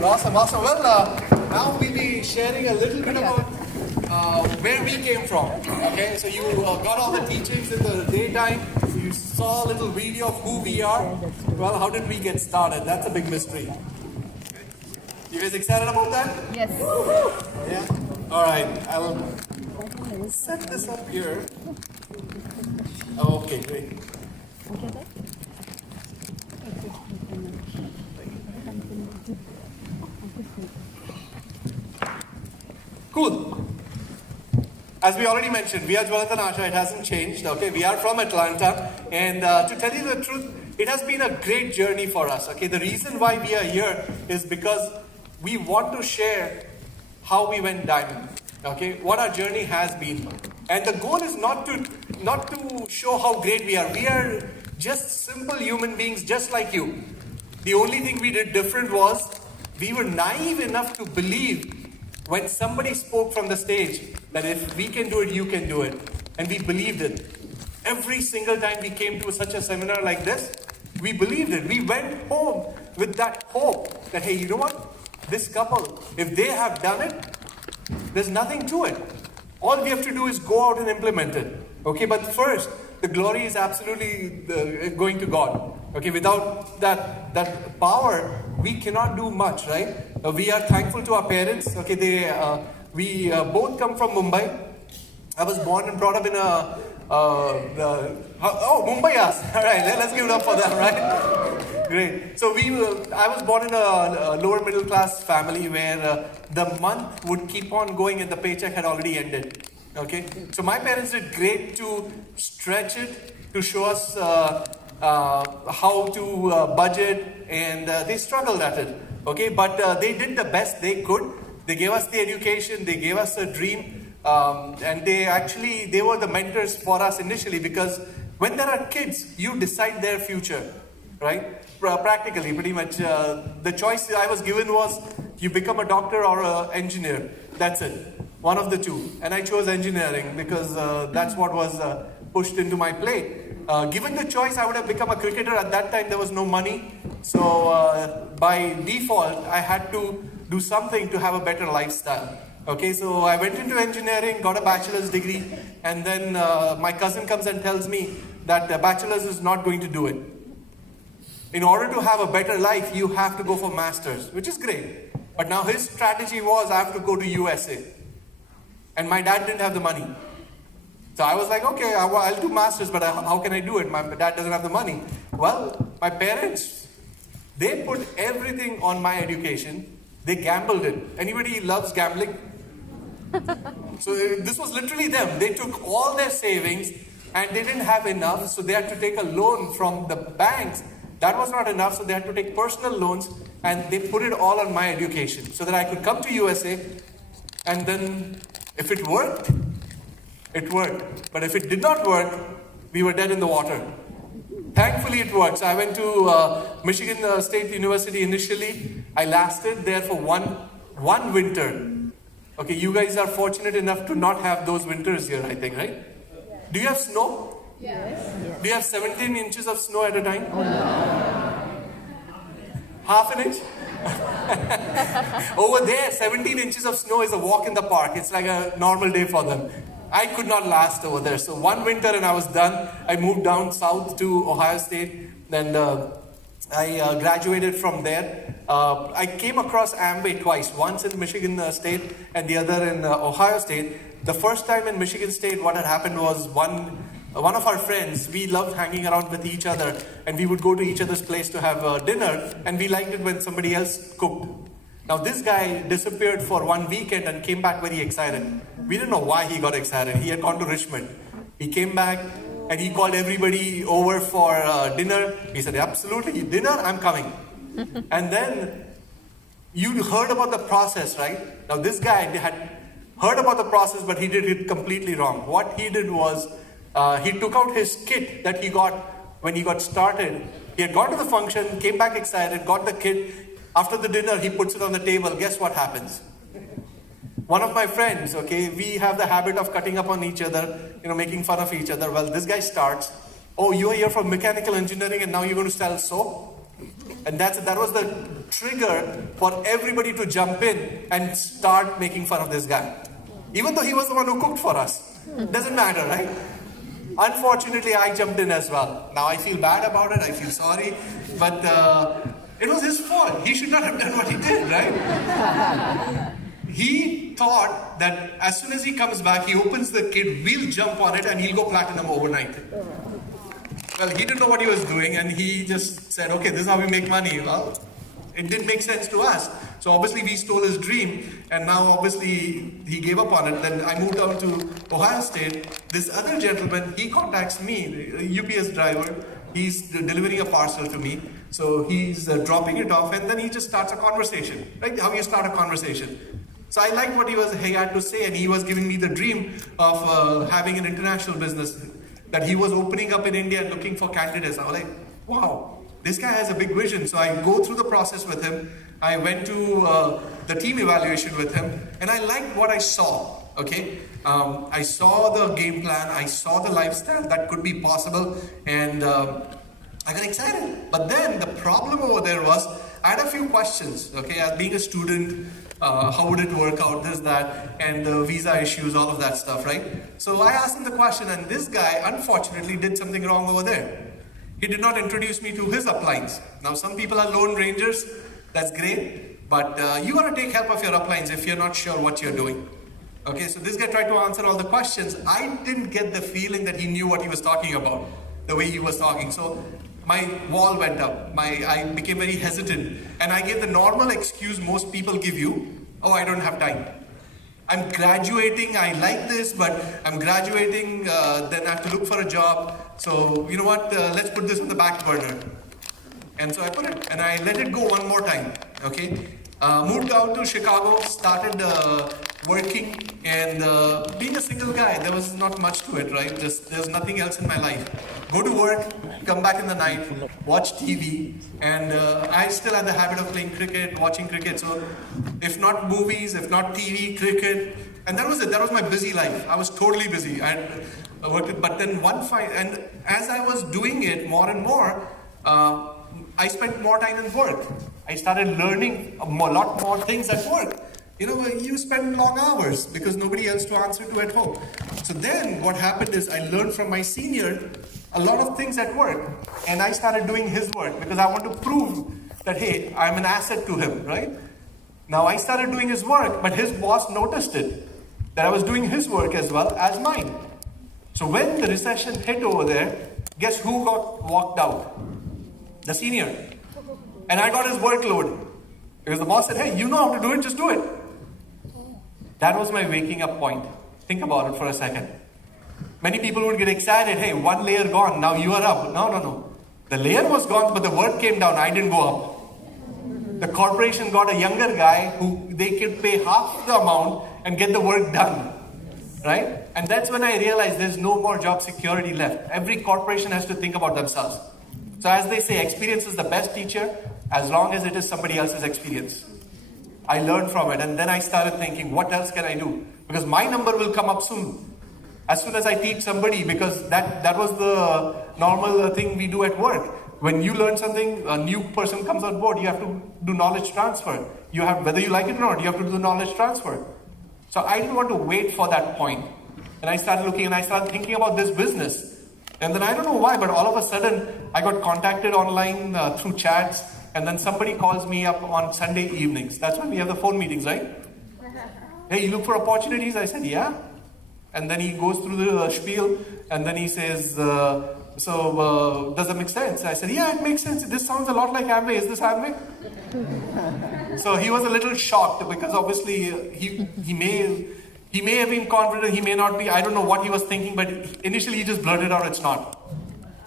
Good. Awesome. Well, now we'll be sharing a little bit about where we came from. Okay, so you got all the teachings in the daytime. You saw a little video of who we are. Well, how did we get started? That's a big mystery. You guys excited about that? Yes. Yeah? All right. I'll set this up here. Okay, great. Cool. As we already mentioned, we are Jwalant and Asha. It hasn't changed. Okay, we are from Atlanta, and to tell you the truth, it has been a great journey for us. Okay, the reason why we are here is because we want to share how we went diamond. Okay, what our journey has been, and the goal is not to show how great we are. We are just simple human beings, just like you. The only thing we did different was we were naive enough to believe when somebody spoke from the stage that if we can do it, you can do it. And we believed it. Every single time we came to such a seminar like this, we believed it. We went home with that hope that, hey, you know what? This couple, if they have done it, there's nothing to it. All we have to do is go out and implement it. Okay, but first, the glory is absolutely going to God. Okay, without that power, we cannot do much, right? We are thankful to our parents. Okay, we both come from Mumbai. I was born and brought up in Mumbai, yes. All right, let's give it up for them, right? Great. So I was born in a lower middle class family where the month would keep on going and the paycheck had already ended. Okay, so my parents did great to stretch it, to show us how to budget, and they struggled at it. Okay, but they did the best they could. They gave us the education, they gave us a dream, and they were the mentors for us initially, because when there are kids, you decide their future, right? Practically, pretty much. The choice I was given was you become a doctor or an engineer. That's it. One of the two. And I chose engineering because that's what was pushed into my plate. Given the choice, I would have become a cricketer. At that time, there was no money. So by default, I had to do something to have a better lifestyle. Okay, so I went into engineering, got a bachelor's degree, and then my cousin comes and tells me that a bachelor's is not going to do it. In order to have a better life, you have to go for master's, which is great. But now his strategy was I have to go to USA. And my dad didn't have the money. So I was like, okay, I'll do master's, but how can I do it? My dad doesn't have the money. Well, my parents, they put everything on my education. They gambled it. Anybody loves gambling? So this was literally them. They took all their savings and they didn't have enough. So they had to take a loan from the banks. That was not enough. So they had to take personal loans and they put it all on my education so that I could come to USA. And then if it worked, it worked. But if it did not work, we were dead in the water. Thankfully, it worked. So I went to Michigan State University initially. I lasted there for one winter. Okay, you guys are fortunate enough to not have those winters here, I think, right? Do you have snow? Yes. Do you have 17 inches of snow at a time? Oh, no. Half an inch? Over there, 17 inches of snow is a walk in the park. It's like a normal day for them. I could not last over there. So one winter and I was done. I moved down south to Ohio State. And I graduated from there. I came across Amway twice. Once in Michigan State and the other in Ohio State. The first time in Michigan State, what had happened was one of our friends, we loved hanging around with each other. And we would go to each other's place to have dinner. And we liked it when somebody else cooked. Now this guy disappeared for one weekend and came back very excited. We didn't know why he got excited. He had gone to Richmond. He came back and he called everybody over for dinner. He said, absolutely, dinner, I'm coming. And then you heard about the process, right? Now this guy had heard about the process, but he did it completely wrong. What he did was he took out his kit that he got when he got started. He had gone to the function, came back excited, got the kit. After the dinner, he puts it on the table. Guess what happens? One of my friends, okay, we have the habit of cutting up on each other, making fun of each other. Well, this guy starts, oh, you are here from mechanical engineering and now you're going to sell soap? And that was the trigger for everybody to jump in and start making fun of this guy. Even though he was the one who cooked for us. Doesn't matter, right? Unfortunately, I jumped in as well. Now I feel bad about it, I feel sorry, but it was his fault. He should not have done what he did, right? He thought that as soon as he comes back, he opens the kit, we'll jump on it and he'll go platinum overnight. Well, he didn't know what he was doing and he just said, okay, this is how we make money. Well, it didn't make sense to us. So obviously we stole his dream and now obviously he gave up on it. Then I moved on to Ohio State. This other gentleman, he contacts me, the UPS driver. He's delivering a parcel to me. So he's dropping it off and then he just starts a conversation. Right? How you start a conversation. So I liked what he had to say and he was giving me the dream of having an international business that he was opening up in India and looking for candidates. I was like, wow. This guy has a big vision. So I go through the process with him. I went to the team evaluation with him and I liked what I saw, okay? I saw the game plan, I saw the lifestyle that could be possible and I got excited. But then the problem over there was, I had a few questions, okay? As being a student, how would it work out, this, that, and the visa issues, all of that stuff, right? So I asked him the question and this guy unfortunately did something wrong over there. He did not introduce me to his uplines. Now some people are lone rangers, that's great, but you gotta take help of your uplines if you're not sure what you're doing. Okay, so this guy tried to answer all the questions. I didn't get the feeling that he knew what he was talking about, the way he was talking. So my wall went up, I became very hesitant, and I gave the normal excuse most people give you, oh, I don't have time. I'm graduating, I like this, but I'm graduating, then I have to look for a job. So, you know what, let's put this on the back burner. And so I put it, and I let it go one more time, okay? Moved out to Chicago, started working, and being a single guy, there was not much to it, right? There's nothing else in my life. Go to work, come back in the night, watch TV, and I still had the habit of playing cricket, watching cricket. So if not movies, if not TV, cricket, and that was it. That was my busy life. I was totally busy. I worked it, but then and as I was doing it more and more, I spent more time in work. I started learning a lot more things at work. You know, you spend long hours because nobody else to answer to at home. So then what happened is I learned from my senior a lot of things at work. And I started doing his work because I want to prove that, hey, I'm an asset to him, right? Now I started doing his work, but his boss noticed it, that I was doing his work as well as mine. So when the recession hit over there, guess who got walked out? The senior. And I got his workload. Because the boss said, hey, you know how to do it, just do it. That was my waking up point. Think about it for a second. Many people would get excited, hey, one layer gone, now you are up. No. The layer was gone, but the work came down, I didn't go up. The corporation got a younger guy who they could pay half the amount and get the work done. Right? And that's when I realized there's no more job security left. Every corporation has to think about themselves. So as they say, experience is the best teacher as long as it is somebody else's experience. I learned from it and then I started thinking, what else can I do? Because my number will come up soon. As soon as I teach somebody, because that was the normal thing we do at work. When you learn something, a new person comes on board, you have to do knowledge transfer. You have, whether you like it or not, you have to do the knowledge transfer. So I didn't want to wait for that point. And I started looking and I started thinking about this business. And then I don't know why, but all of a sudden I got contacted online through chats. And then somebody calls me up on Sunday evenings. That's when we have the phone meetings, right? Hey, you look for opportunities? I said, yeah. And then he goes through the spiel and then he says, does that make sense? I said, yeah, it makes sense. This sounds a lot like Amway. Is this Amway? So he was a little shocked because obviously he may have been confident, he may not be. I don't know what he was thinking, but initially he just blurted out, it's not.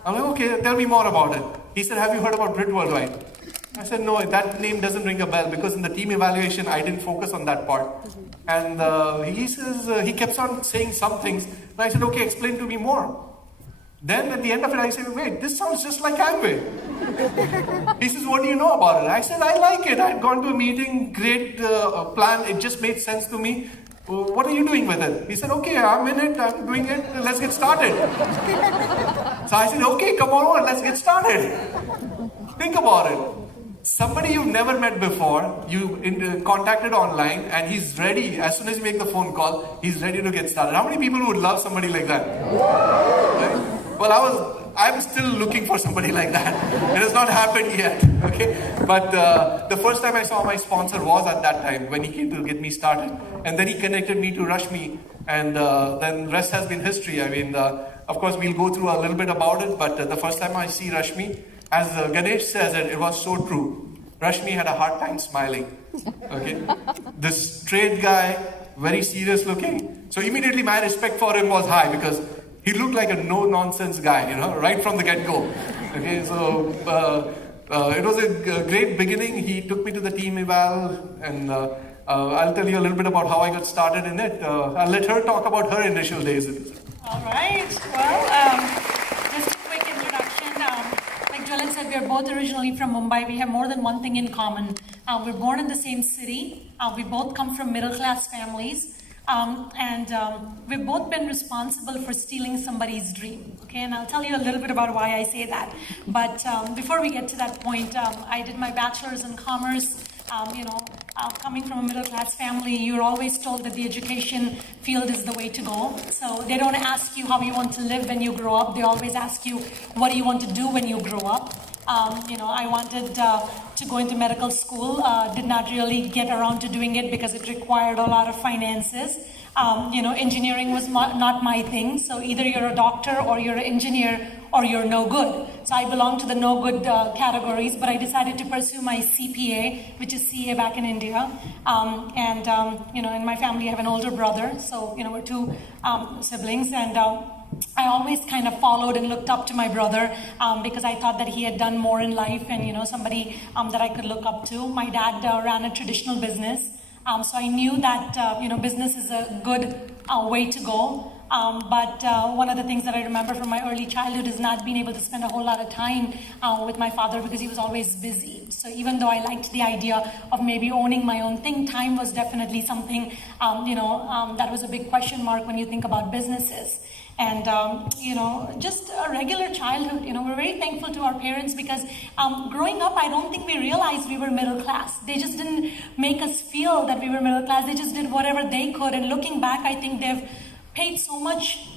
I'm like, okay, tell me more about it. He said, have you heard about Brit Worldwide? I said, no, that name doesn't ring a bell because in the team evaluation, I didn't focus on that part. And he says, he kept on saying some things. And I said, okay, explain to me more. Then at the end of it, I said, wait, this sounds just like Amway. He says, what do you know about it? I said, I like it. I had gone to a meeting, great plan. It just made sense to me. What are you doing with it? He said, okay, I'm in it. I'm doing it. Let's get started. So I said, okay, come on, let's get started. Think about it. somebody you've never met before, you contacted online, and he's ready, as soon as you make the phone call, he's ready to get started. How many people would love somebody like that? Right? Well, I'm still looking for somebody like that. It has not happened yet, okay? But the first time I saw my sponsor was at that time, when he came to get me started. And then he connected me to Rashmi, and then rest has been history. I mean, of course, we'll go through a little bit about it, but the first time I see Rashmi, as Ganesh says it was so true. Rashmi had a hard time smiling. Okay, this straight guy, very serious looking. So immediately my respect for him was high because he looked like a no-nonsense guy, you know, right from the get-go. Okay, so it was a great beginning. He took me to the team eval, and I'll tell you a little bit about how I got started in it. I'll let her talk about her initial days. All right. Well, just a quick introduction. Like Jwalant said, we are both originally from Mumbai. We have more than one thing in common. We're born in the same city. We both come from middle-class families. And we've both been responsible for stealing somebody's dream. Okay, and I'll tell you a little bit about why I say that. But before we get to that point, I did my bachelor's in commerce. Coming from a middle-class family, you're always told that the education field is the way to go. So they don't ask you how you want to live when you grow up. They always ask you, what do you want to do when you grow up? I wanted to go into medical school. Did not really get around to doing it because it required a lot of finances. Engineering was not my thing. So either you're a doctor or you're an engineer or you're no good. So I belong to the no good categories, but I decided to pursue my CPA, which is CA back in India. In my family I have an older brother, so we're two siblings, and I always kind of followed and looked up to my brother because I thought that he had done more in life and somebody that I could look up to. My dad ran a traditional business, so I knew that business is a good way to go. But one of the things that I remember from my early childhood is not being able to spend a whole lot of time with my father because he was always busy. So even though I liked the idea of maybe owning my own thing, time was definitely something, that was a big question mark when you think about businesses. And, just a regular childhood, we're very thankful to our parents because growing up, I don't think we realized we were middle class. They just didn't make us feel that we were middle class. They just did whatever they could. And looking back, I think they've paid so much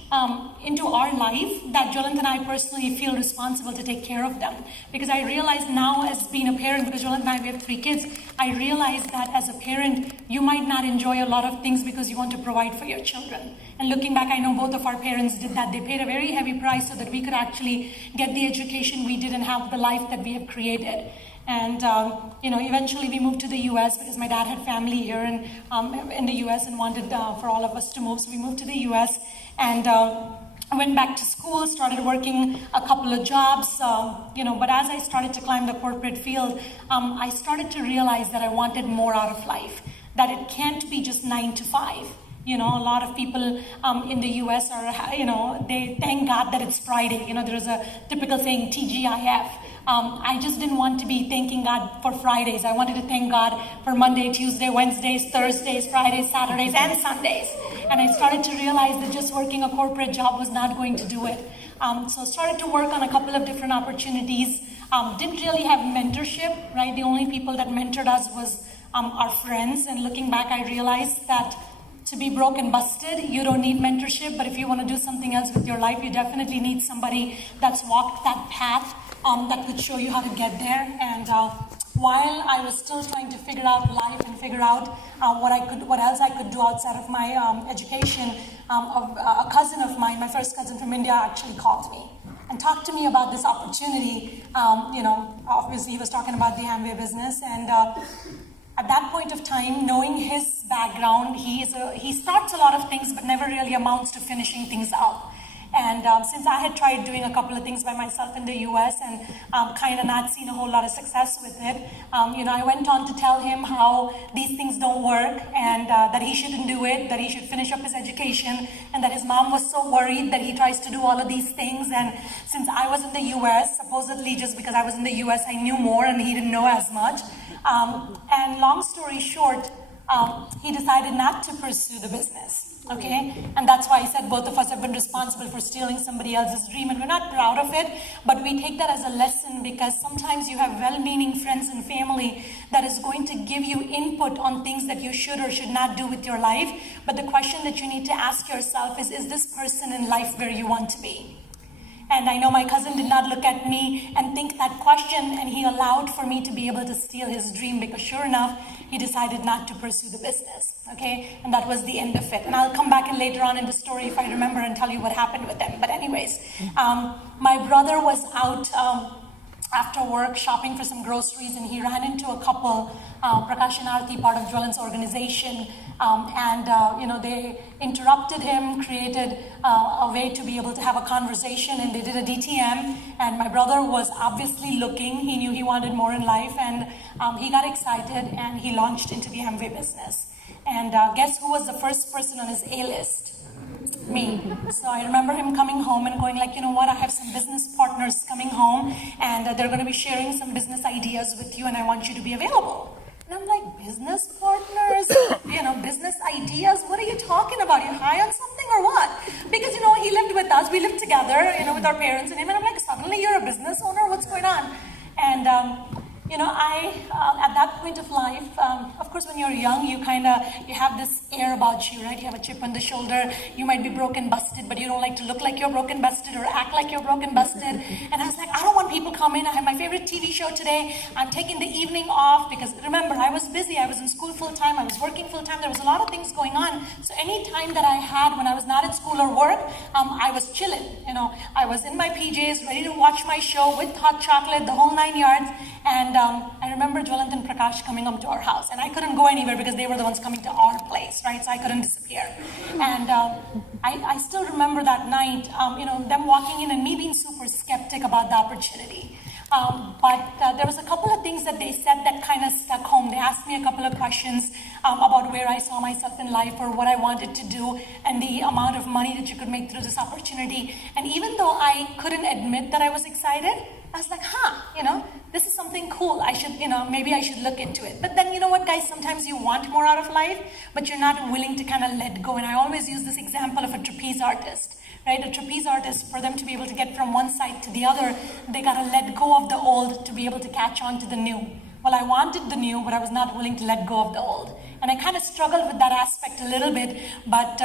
into our life that Jwalant and I personally feel responsible to take care of them. Because I realize now as being a parent, because Jwalant and I, we have 3 kids, I realize that as a parent, you might not enjoy a lot of things because you want to provide for your children. And looking back, I know both of our parents did that. They paid a very heavy price so that we could actually get the education we did and have the life that we have created. And, eventually we moved to the U.S. because my dad had family here in the U.S. and wanted for all of us to move. So we moved to the U.S. and I went back to school, started working a couple of jobs, but as I started to climb the corporate field, I started to realize that I wanted more out of life, that it can't be just 9 to 5. A lot of people in the US are, they thank God that it's Friday. There's a typical saying, TGIF. I just didn't want to be thanking God for Fridays. I wanted to thank God for Monday, Tuesday, Wednesdays, Thursdays, Fridays, Saturdays, and Sundays. And I started to realize that just working a corporate job was not going to do it. So I started to work on a couple of different opportunities. Didn't really have mentorship, right? The only people that mentored us was our friends. And looking back, I realized that to be broke and busted, you don't need mentorship, but if you want to do something else with your life, you definitely need somebody that's walked that path that could show you how to get there. And while I was still trying to figure out life and figure out what else I could do outside of my education, a cousin of mine, my first cousin from India, actually called me and talked to me about this opportunity. Obviously he was talking about the Amway business, and at that point of time, knowing his background, he starts a lot of things but never really amounts to finishing things up. And since I had tried doing a couple of things by myself in the US and kind of not seen a whole lot of success with it, I went on to tell him how these things don't work and that he shouldn't do it, that he should finish up his education, and that his mom was so worried that he tries to do all of these things. And since I was in the US, supposedly just because I was in the US, I knew more and he didn't know as much. And long story short, he decided not to pursue the business. Okay, and that's why I said both of us have been responsible for stealing somebody else's dream, and we're not proud of it, but we take that as a lesson because sometimes you have well-meaning friends and family that is going to give you input on things that you should or should not do with your life. But the question that you need to ask yourself is this person in life where you want to be? And I know my cousin did not look at me and think that question, and he allowed for me to be able to steal his dream because sure enough, he decided not to pursue the business, okay? And that was the end of it. And I'll come back in later on in the story if I remember and tell you what happened with them. But anyways, my brother was out after work shopping for some groceries, and he ran into a couple, Prakash and Arti, part of Jwalant's organization, they interrupted him, created a way to be able to have a conversation, and they did a DTM, and my brother was obviously looking. He knew he wanted more in life, and he got excited, and he launched into the Amway business. And guess who was the first person on his A-list? Me. So I remember him coming home and going like, you know what, I have some business partners coming home, and they're going to be sharing some business ideas with you, and I want you to be available. And I'm like, business partners? Business ideas? What are you talking about? You high on something or what? Because, he lived with us. We lived together, with our parents and him. And I'm like, suddenly you're a business owner? What's going on? And, at that point of life, of course, when you're young, you have this air about you, right? You have a chip on the shoulder. You might be broken, busted, but you don't like to look like you're broken, busted, or act like you're broken, busted. And I was like, I don't want people coming. I have my favorite TV show today. I'm taking the evening off because remember, I was busy. I was in school full time. I was working full time. There was a lot of things going on. So any time that I had when I was not at school or work, I was chilling. I was in my PJs, ready to watch my show with hot chocolate, the whole 9 yards. And I remember Jwalant and Prakash coming up to our house, and I couldn't go anywhere because they were the ones coming to our place, right? So I couldn't disappear. And I still remember that night, them walking in and me being super skeptic about the opportunity. But there was a couple of things that they said that kind of stuck home. They asked me a couple of questions about where I saw myself in life or what I wanted to do and the amount of money that you could make through this opportunity. And even though I couldn't admit that I was excited, I was like, this is something cool. I should, maybe I should look into it. But then, you know what, guys, sometimes you want more out of life, but you're not willing to kind of let go. And I always use this example of a trapeze artist. Right, a trapeze artist, for them to be able to get from one side to the other, they got to let go of the old to be able to catch on to the new. Well, I wanted the new, but I was not willing to let go of the old. And I kind of struggled with that aspect a little bit, but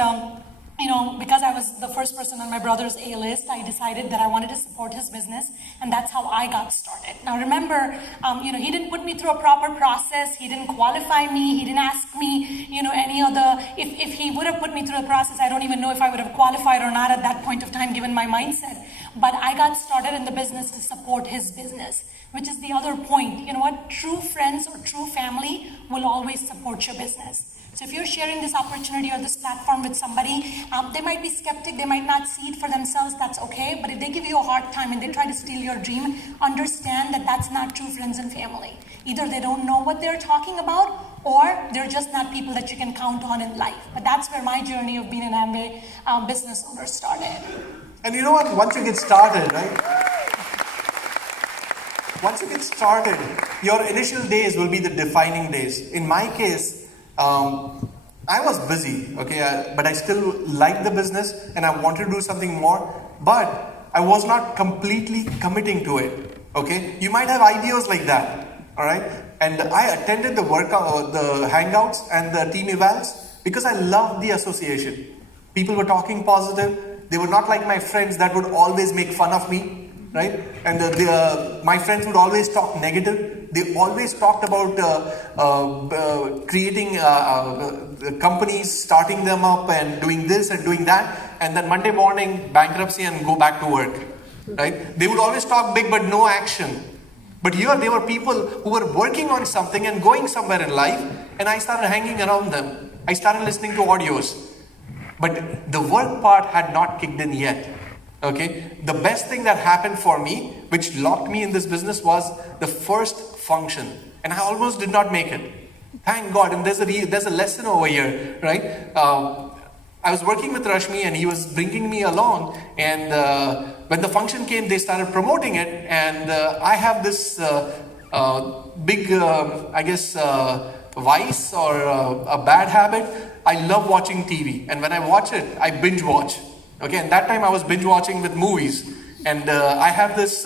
because I was the first person on my brother's A-list, I decided that I wanted to support his business, and that's how I got started. Now remember, he didn't put me through a proper process. He didn't qualify me. He didn't ask me, any other. If he would have put me through a process, I don't even know if I would have qualified or not at that point of time, given my mindset. But I got started in the business to support his business, which is the other point. You know what? True friends or true family will always support your business. So if you're sharing this opportunity or this platform with somebody, they might be skeptic, they might not see it for themselves, that's okay. But if they give you a hard time and they try to steal your dream, understand that that's not true friends and family. Either they don't know what they're talking about, or they're just not people that you can count on in life. But that's where my journey of being an Amway business owner started. And you know what, once you get started, right? Once you get started, your initial days will be the defining days. In my case, I was busy, okay, but I still liked the business and I wanted to do something more, but I was not completely committing to it, okay. You might have ideas like that, all right, and I attended the workout, the hangouts and the team evals because I loved the association. People were talking positive. They were not like my friends that would always make fun of me, right? And my friends would always talk negative. They always talked about creating companies, starting them up and doing this and doing that. And then Monday morning, bankruptcy and go back to work, right? They would always talk big, but no action. But here, there were people who were working on something and going somewhere in life. And I started hanging around them. I started listening to audios. But the work part had not kicked in yet. Okay, the best thing that happened for me, which locked me in this business, was the first function, and I almost did not make it. Thank God, and there's a lesson over here, right? I was working with Rashmi, and he was bringing me along, and when the function came, they started promoting it, and I have this big, vice or a bad habit. I love watching TV. And when I watch it, I binge watch. Okay, and that time I was binge watching with movies. And I have this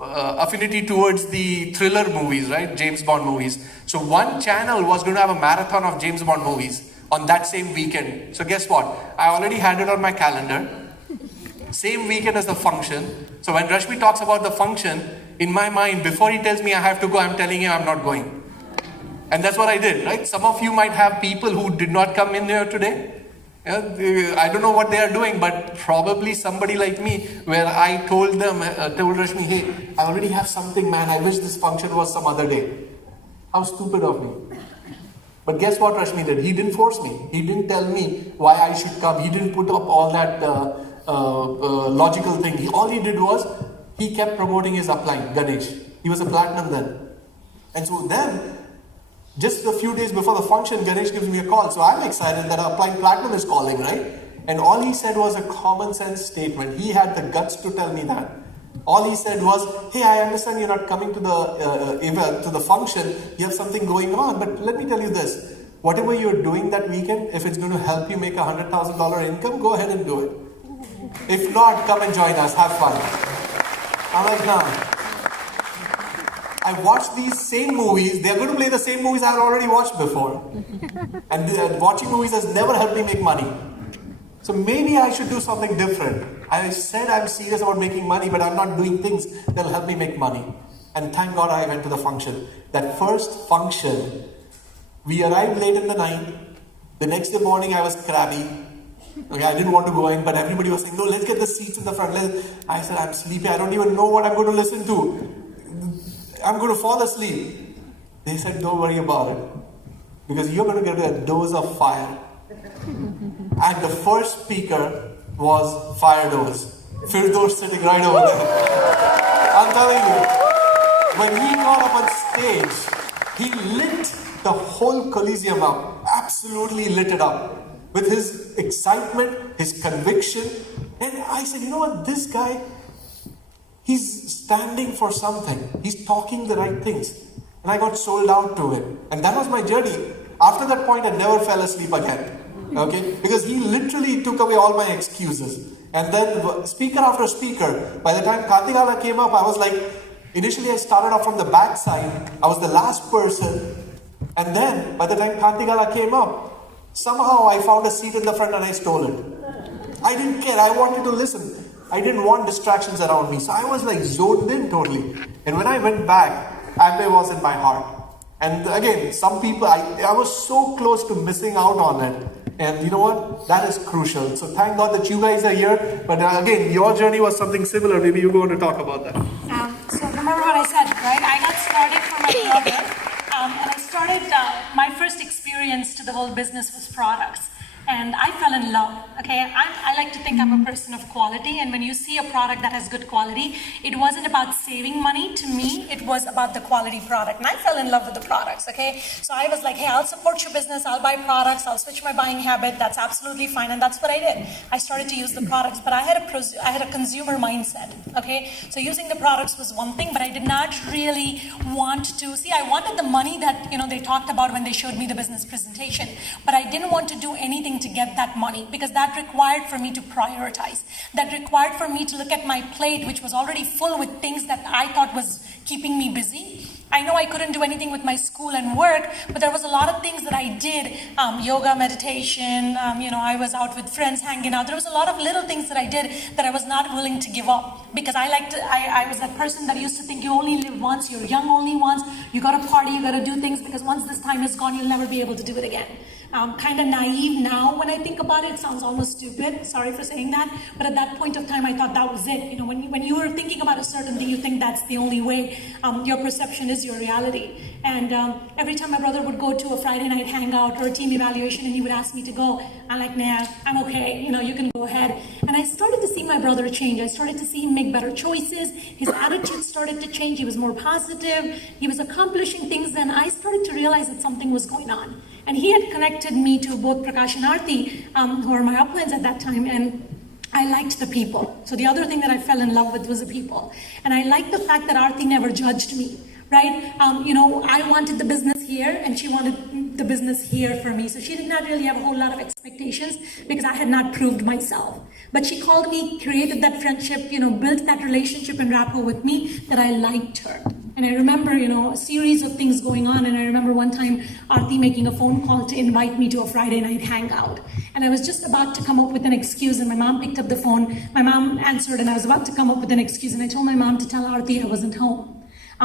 affinity towards the thriller movies, right? James Bond movies. So one channel was going to have a marathon of James Bond movies on that same weekend. So guess what? I already had it on my calendar. Same weekend as the function. So when Rashmi talks about the function, in my mind, before he tells me I have to go, I'm telling him I'm not going. And that's what I did, right? Some of you might have people who did not come in here today. Yeah, I don't know what they are doing, but probably somebody like me, where I told them, told Rashmi, hey, I already have something, man. I wish this function was some other day. How stupid of me. But guess what Rashmi did? He didn't force me. He didn't tell me why I should come. He didn't put up all that logical thing. All he did was, he kept promoting his upline, Ganesh. He was a platinum then. And so then, just a few days before the function, Ganesh gives me a call. So I'm excited that upline platinum is calling, right? And all he said was a common sense statement. He had the guts to tell me that. All he said was, hey, I understand you're not coming to the event, to the function. You have something going on. But let me tell you this. Whatever you're doing that weekend, if it's going to help you make $100,000 income, go ahead and do it. If not, come and join us. Have fun. I'm like, nah. I watched these same movies. They're going to play the same movies I had already watched before. And watching movies has never helped me make money. So maybe I should do something different. I said I'm serious about making money, but I'm not doing things that will help me make money. And thank God I went to the function. That first function, we arrived late in the night. The next day morning I was crabby. Okay, I didn't want to go in, but everybody was saying, no, let's get the seats in the front. I said, I'm sleepy. I don't even know what I'm going to listen to. I'm going to fall asleep. They said, don't worry about it. Because you're going to get a dose of fire. And the first speaker was Fire Dose. Firdos sitting right over there. I'm telling you, when he got up on stage, he lit the whole Coliseum up. Absolutely lit it up. With his excitement, his conviction. And I said, you know what, this guy, he's standing for something. He's talking the right things. And I got sold out to him. And that was my journey. After that point, I never fell asleep again. Okay? Because he literally took away all my excuses. And then speaker after speaker, by the time Karthikala came up, I was like, initially I started off from the back side. I was the last person. And then by the time Karthikala came up, somehow I found a seat in the front and I stole it. I didn't care. I wanted to listen. I didn't want distractions around me. So I was like zoned in totally. And when I went back, Amway was in my heart. And again, some people, I was so close to missing out on it. And you know what? That is crucial. So thank God that you guys are here. But again, your journey was something similar. Maybe you want to talk about that. So remember what I said, right? I got started from my brother. And I started, my first experience to the whole business was products. And I fell in love, okay? I like to think I'm a person of quality, and when you see a product that has good quality, it wasn't about saving money to me, it was about the quality product. And I fell in love with the products, okay? So I was like, hey, I'll support your business, I'll buy products, I'll switch my buying habit, that's absolutely fine, and that's what I did. I started to use the products, but I had a consumer mindset, okay? So using the products was one thing, but I did not really want to, see, I wanted the money that, they talked about when they showed me the business presentation, but I didn't want to do anything to get that money because that required for me to prioritize. That required for me to look at my plate, which was already full with things that I thought was keeping me busy. I know I couldn't do anything with my school and work, but there was a lot of things that I did. Yoga, meditation, I was out with friends hanging out. There was a lot of little things that I did that I was not willing to give up because I was that person that used to think you only live once, you're young only once, you gotta party, you gotta do things because once this time is gone, you'll never be able to do it again. Kind of naive now when I think about it. It sounds almost stupid. Sorry for saying that. But at that point of time, I thought that was it. When you were thinking about a certain thing, you think that's the only way. Your perception is your reality. And every time my brother would go to a Friday night hangout or a team evaluation and he would ask me to go, I'm like, nah, I'm okay. You can go ahead. And I started to see my brother change. I started to see him make better choices. His attitude started to change. He was more positive. He was accomplishing things. And I started to realize that something was going on. And he had connected me to both Prakash and Aarti, who were my uplines at that time, and I liked the people. So the other thing that I fell in love with was the people. And I liked the fact that Aarti never judged me, right? I wanted the business here, and she wanted the business here for me. So she did not really have a whole lot of expectations because I had not proved myself. But she called me, created that friendship, built that relationship and rapport with me that I liked her. And I remember, a series of things going on. And I remember one time Aarti making a phone call to invite me to a Friday night hangout. And I was just about to come up with an excuse, and my mom picked up the phone. My mom answered, and I was about to come up with an excuse. And I told my mom to tell Aarti I wasn't home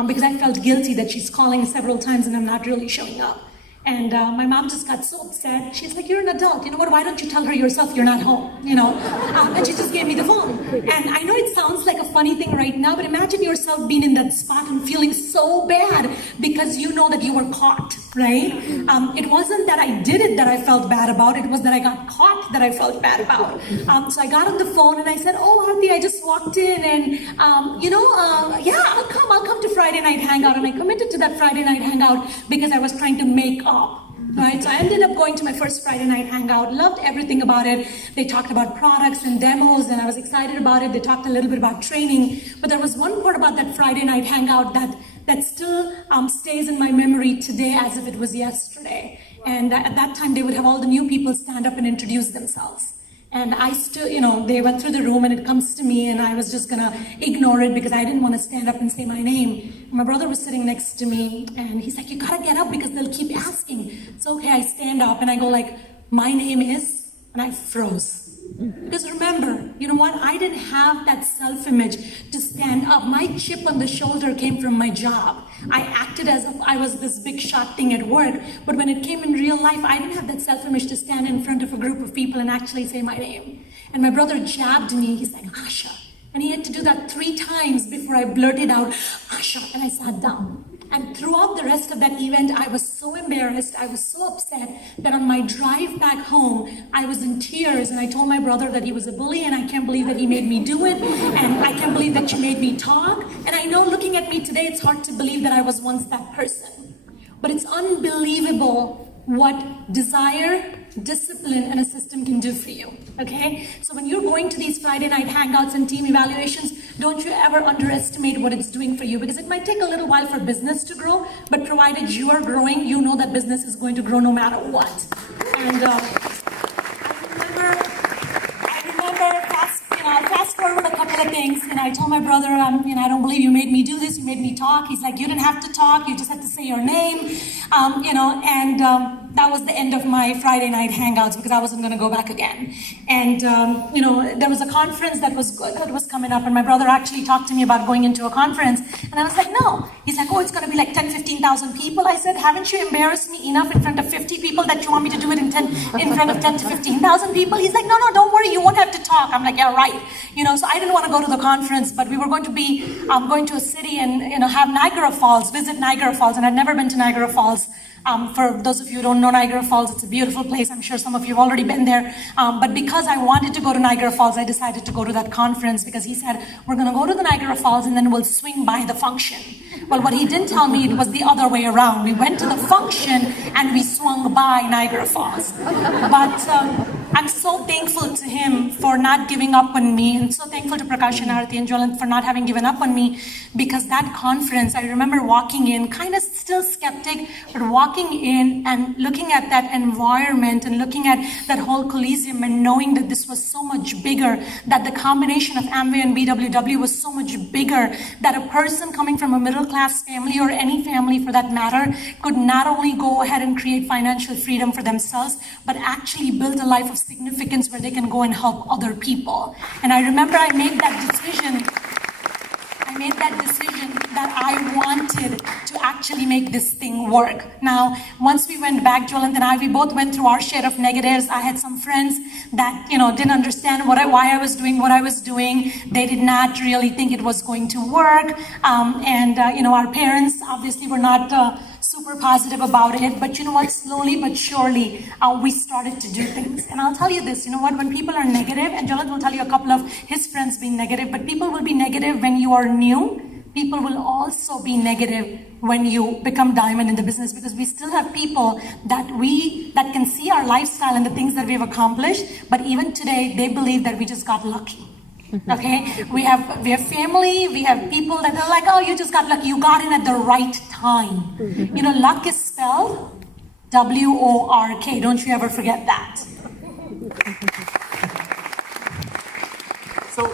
because I felt guilty that she's calling several times and I'm not really showing up. And my mom just got so upset. She's like, you're an adult. You know what? Why don't you tell her yourself you're not home? And she just gave me the phone. And I know it sounds like a funny thing right now, but imagine yourself being in that spot and feeling so bad because you know that you were caught, right? It wasn't that I did it that I felt bad about. It was that I got caught that I felt bad about. So I got on the phone and I said, oh, Aarti, I just walked in and, yeah, I'll come to Friday night hangout. And I committed to that Friday night hangout because I was trying to make up. Right, so I ended up going to my first Friday night hangout, loved everything about it. They talked about products and demos and I was excited about it. They talked a little bit about training, but there was one part about that Friday night hangout that still stays in my memory today as if it was yesterday. And at that time, they would have all the new people stand up and introduce themselves. And I still, they went through the room and it comes to me and I was just gonna ignore it because I didn't want to stand up and say my name. My brother was sitting next to me and he's like, you gotta get up because they'll keep asking. So okay, I stand up and I go like, my name is, and I froze. Because remember, you know what? I didn't have that self-image to stand up. My chip on the shoulder came from my job. I acted as if I was this big shot thing at work. But when it came in real life, I didn't have that self-image to stand in front of a group of people and actually say my name. And my brother jabbed me. He's like, Asha. And he had to do that 3 times before I blurted out, Asha, and I sat down. And throughout the rest of that event, I was so embarrassed, I was so upset that on my drive back home, I was in tears and I told my brother that he was a bully and I can't believe that he made me do it and I can't believe that you made me talk. And I know looking at me today, it's hard to believe that I was once that person. But it's unbelievable what desire, discipline, and a system can do for you, okay? So when you're going to these Friday night hangouts and team evaluations, don't you ever underestimate what it's doing for you because it might take a little while for business to grow, but provided you are growing, you know that business is going to grow no matter what. And I remember fast forward a couple of things, I told my brother, I don't believe you made me do this, you made me talk. He's like, you didn't have to talk, you just had to say your name, that was the end of my Friday night hangouts because I wasn't going to go back again. And, there was a conference that was good, that was coming up, and my brother actually talked to me about going into a conference, and I was like, no. He's like, oh, it's going to be like 10, 15,000 people. I said, haven't you embarrassed me enough in front of 50 people that you want me to do it in front of 10 to 15,000 people? He's like, no, don't worry, you won't have to talk. I'm like, yeah, right. So I didn't want to go to the conference, but we were going to be going to a city and, have Niagara Falls, visit Niagara Falls, and I'd never been to Niagara Falls. For those of you who don't know Niagara Falls, it's a beautiful place. I'm sure some of you have already been there. But because I wanted to go to Niagara Falls, I decided to go to that conference because he said, we're going to go to the Niagara Falls and then we'll swing by the function. Well, what he didn't tell me, it was the other way around. We went to the function and we swung by Niagara Falls. But I'm so thankful to him for not giving up on me, and so thankful to Prakash and Aarti and Jwalant for not having given up on me, because that conference, I remember walking in, kind of still skeptic, but walking in and looking at that environment and looking at that whole Coliseum and knowing that this was so much bigger, that the combination of Amway and BWW was so much bigger, that a person coming from a middle-class family or any family for that matter could not only go ahead and create financial freedom for themselves, but actually build a life of significance where they can go and help other people. And I remember I made that decision that I wanted to actually make this thing work. Now, once we went back, Jwalant and I, we both went through our share of negatives. I had some friends that, didn't understand why I was doing what I was doing. They did not really think it was going to work. Our parents obviously were not super positive about it, but you know what, slowly but surely, we started to do things. And I'll tell you this, you know what, when people are negative, and Jwalant will tell you a couple of his friends being negative, but people will be negative when you are new. People will also be negative when you become diamond in the business, because we still have people that can see our lifestyle and the things that we've accomplished, but even today, they believe that we just got lucky. Okay, we have family, we have people that are like, oh, you just got lucky, you got in at the right time. Luck is spelled WORK. Don't you ever forget that. So,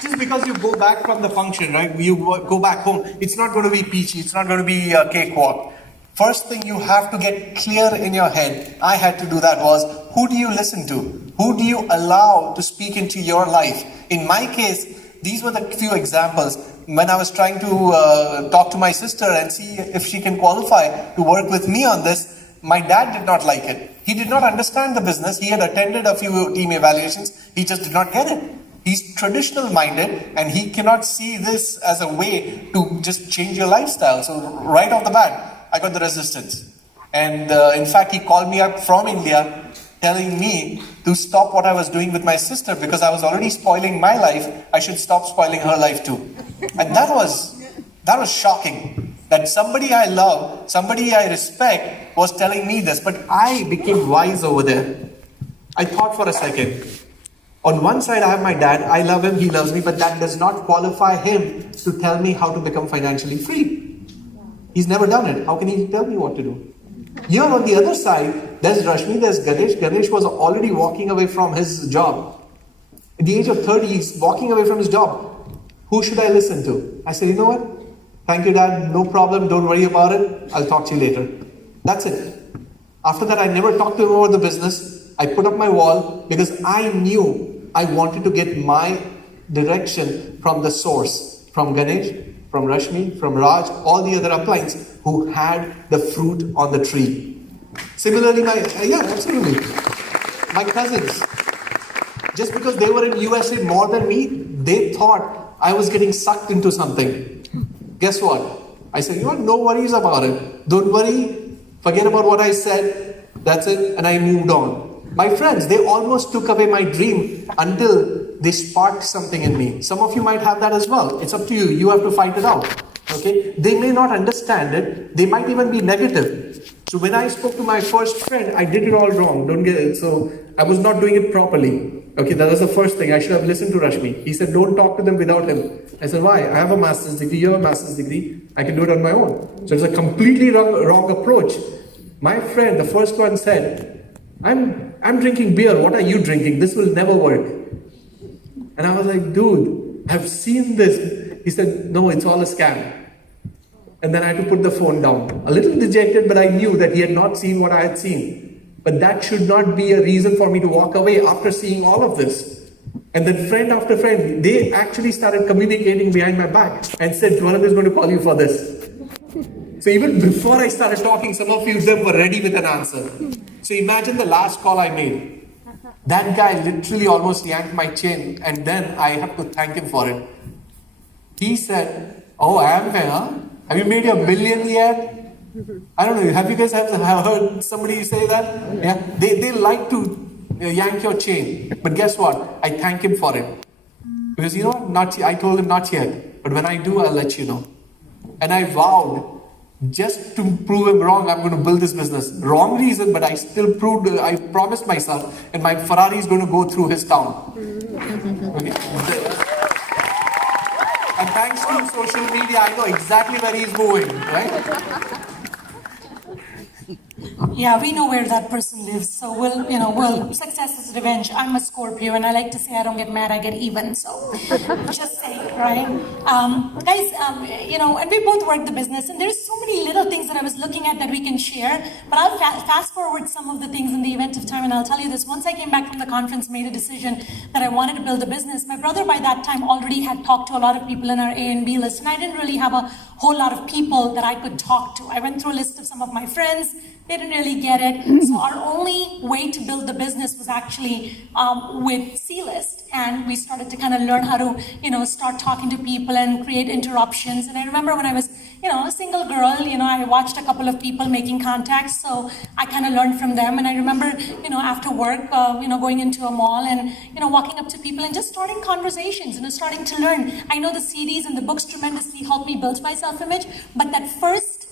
just because you go back from the function, right? You go back home, it's not going to be peachy, it's not going to be a cakewalk. First thing you have to get clear in your head, I had to do that, was who do you listen to? Who do you allow to speak into your life? In my case, these were the few examples. When I was trying to talk to my sister and see if she can qualify to work with me on this, my dad did not like it. He did not understand the business. He had attended a few team evaluations. He just did not get it. He's traditional minded and he cannot see this as a way to just change your lifestyle. So right off the bat, I got the resistance. And in fact, he called me up from India telling me to stop what I was doing with my sister because I was already spoiling my life. I should stop spoiling her life too. And that was shocking. That somebody I love, somebody I respect was telling me this. But I became wise over there. I thought for a second. On one side, I have my dad. I love him. He loves me. But that does not qualify him to tell me how to become financially free. He's never done it. How can he tell me what to do? Here on the other side, there's Rashmi, there's Ganesh. Ganesh was already walking away from his job. At the age of 30, he's walking away from his job. Who should I listen to? I said, you know what? Thank you, Dad. No problem. Don't worry about it. I'll talk to you later. That's it. After that, I never talked to him about the business. I put up my wall because I knew I wanted to get my direction from the source, from Ganesh, from Rashmi, from Raj, all the other uplines who had the fruit on the tree. Similarly, absolutely. My cousins, just because they were in USA more than me, they thought I was getting sucked into something. Guess what? I said, no worries about it. Don't worry. Forget about what I said. That's it. And I moved on. My friends, they almost took away my dream until they sparked something in me. Some of you might have that as well. It's up to you. You have to fight it out. Okay? They may not understand it. They might even be negative. So when I spoke to my first friend, I did it all wrong. Don't get it. So I was not doing it properly. Okay, that was the first thing. I should have listened to Rashmi. He said, don't talk to them without him. I said, why? I have a master's degree. You have a master's degree. I can do it on my own. So it's a completely wrong approach. My friend, the first one said, I'm drinking beer. What are you drinking? This will never work. And I was like, dude, I've seen this. He said, no, it's all a scam. And then I had to put the phone down. A little dejected, but I knew that he had not seen what I had seen. But that should not be a reason for me to walk away after seeing all of this. And then friend after friend, they actually started communicating behind my back and said, Jwalant is going to call you for this. So even before I started talking, some of you them were ready with an answer. So imagine the last call I made. That guy literally almost yanked my chain and then I have to thank him for it. He said, oh, Amway, huh? Have you made your million yet? I don't know, have you guys heard somebody say that? Yeah, they like to yank your chain. But guess what? I thank him for it. Because you know what? I told him not yet. But when I do, I'll let you know. And I vowed, just to prove him wrong, I'm going to build this business. Wrong reason, but I still I promised myself, and my Ferrari is going to go through his town. Okay. And thanks to social media, I know exactly where he's moving, right? Yeah, we know where that person lives. So success is revenge. I'm a Scorpio and I like to say I don't get mad, I get even. So just saying, right? Guys, and we both work the business and there's so many little things that I was looking at that we can share. But I'll fast forward some of the things in the event of time and I'll tell you this. Once I came back from the conference, made a decision that I wanted to build a business. My brother by that time already had talked to a lot of people in our A and B list and I didn't really have a whole lot of people that I could talk to. I went through a list of some of my friends. They didn't really get it. So our only way to build the business was actually with C-List. And we started to kind of learn how to, start talking to people and create interruptions. And I remember when I was, a single girl, I watched a couple of people making contacts. So I kind of learned from them. And I remember, after work, going into a mall and, walking up to people and just starting conversations, starting to learn. I know the CDs and the books tremendously helped me build my self-image, but that first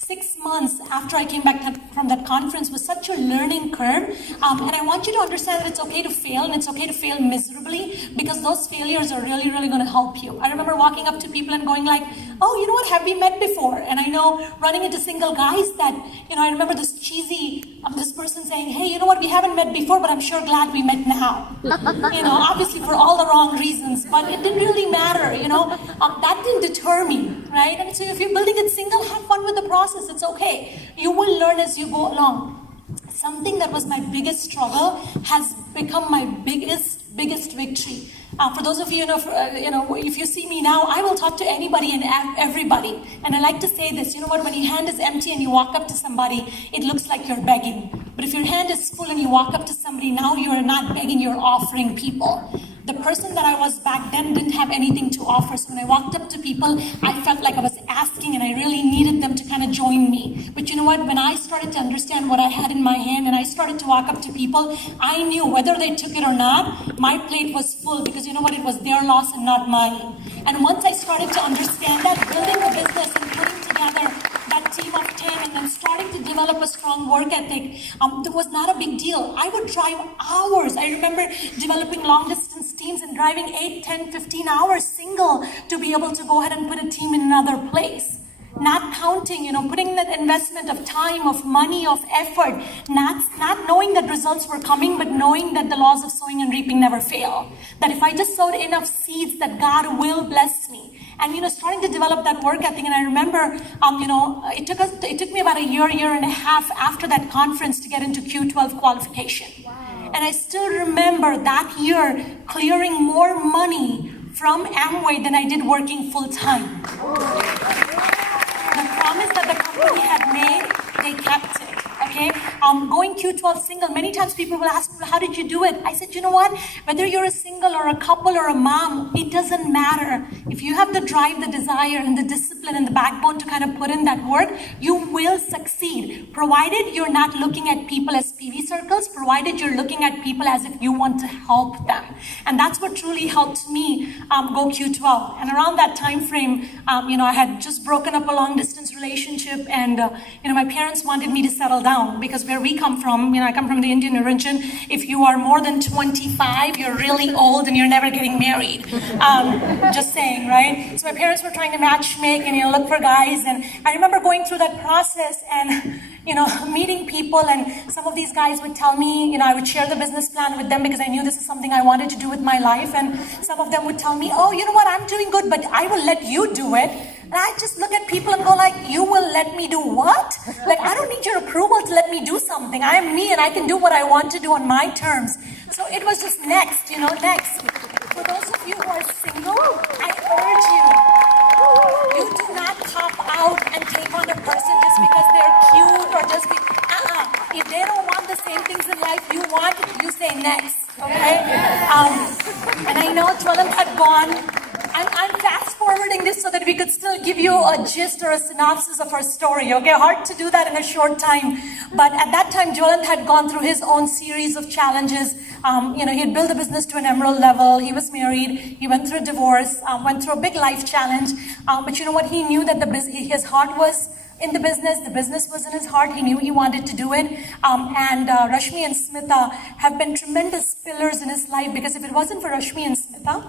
6 months after I came back from that conference was such a learning curve. And I want you to understand that it's okay to fail and it's okay to fail miserably because those failures are really, really going to help you. I remember walking up to people and going like, oh, you know what, have we met before? And I know running into single guys that, I remember this cheesy, this person saying, hey, you know what, we haven't met before, but I'm sure glad we met now. Obviously for all the wrong reasons, but it didn't really matter, that didn't deter me, right? And so if you're building it single, have fun with the process, it's okay. You will learn as you go along. Something that was my biggest struggle has become my biggest victory. For those of you, if you see me now, I will talk to anybody and everybody. And I like to say this, you know what, when your hand is empty and you walk up to somebody, it looks like you're begging. But if your hand is full and you walk up to somebody, now you're not begging, you're offering people. The person that I was back then didn't have anything to offer. So when I walked up to people, I felt like I was asking and I really needed them to kind of join me. But you know what? When I started to understand what I had in my hand and I started to walk up to people, I knew whether they took it or not, my plate was full because you know what? It was their loss and not mine. And once I started to understand that, building a business and putting together that team of 10 and then starting to develop a strong work ethic, it was not a big deal. I would drive hours. I remember developing long distance teams and driving 8, 10, 15 hours single to be able to go ahead and put a team in another place. Not counting, putting that investment of time, of money, of effort, not knowing that results were coming, but knowing that the laws of sowing and reaping never fail. That if I just sowed enough seeds, that God will bless me. And starting to develop that work ethic. And I remember, it took me about a year and a half after that conference to get into Q12 qualification. Wow. And I still remember that year clearing more money from Amway than I did working full time. The promise that the company had made, they kept it. Okay, going Q12 single, many times people will ask me, how did you do it? I said, you know what, whether you're a single or a couple or a mom, it doesn't matter. If you have the drive, the desire, and the discipline and the backbone to kind of put in that work, you will succeed, provided you're not looking at people as PV circles, provided you're looking at people as if you want to help them. And that's what truly helped me go Q12. And around that time frame, I had just broken up a long distance relationship, and my parents wanted me to settle down because where we come from, I come from the Indian origin. If you are more than 25, you're really old and you're never getting married. Just saying, right? So my parents were trying to match make and look for guys, and I remember going through that process and meeting people, and some of these guys would tell me, I would share the business plan with them because I knew this is something I wanted to do with my life, and some of them would tell me, oh, you know what, I'm doing good, but I will let you do it. And I just look at people and go like, you will let me do what? Like, I don't need your approval to let me do something. I am me and I can do what I want to do on my terms. So it was just next. For those of you who are single, I urge you do not cop out and take on a person just because they're cute or just if they don't want the same things in life you want, you say next, okay? And I know Jwalant had gone. I'm fast forwarding this so that we could still give you a gist or a synopsis of our story, okay? Hard to do that in a short time. But at that time, Jwalant had gone through his own series of challenges. He had built a business to an emerald level. He was married. He went through a divorce, went through a big life challenge. But you know what? He knew that his heart was in the business was in his heart. He knew he wanted to do it. Rashmi and Smita have been tremendous pillars in his life, because if it wasn't for Rashmi and Smita,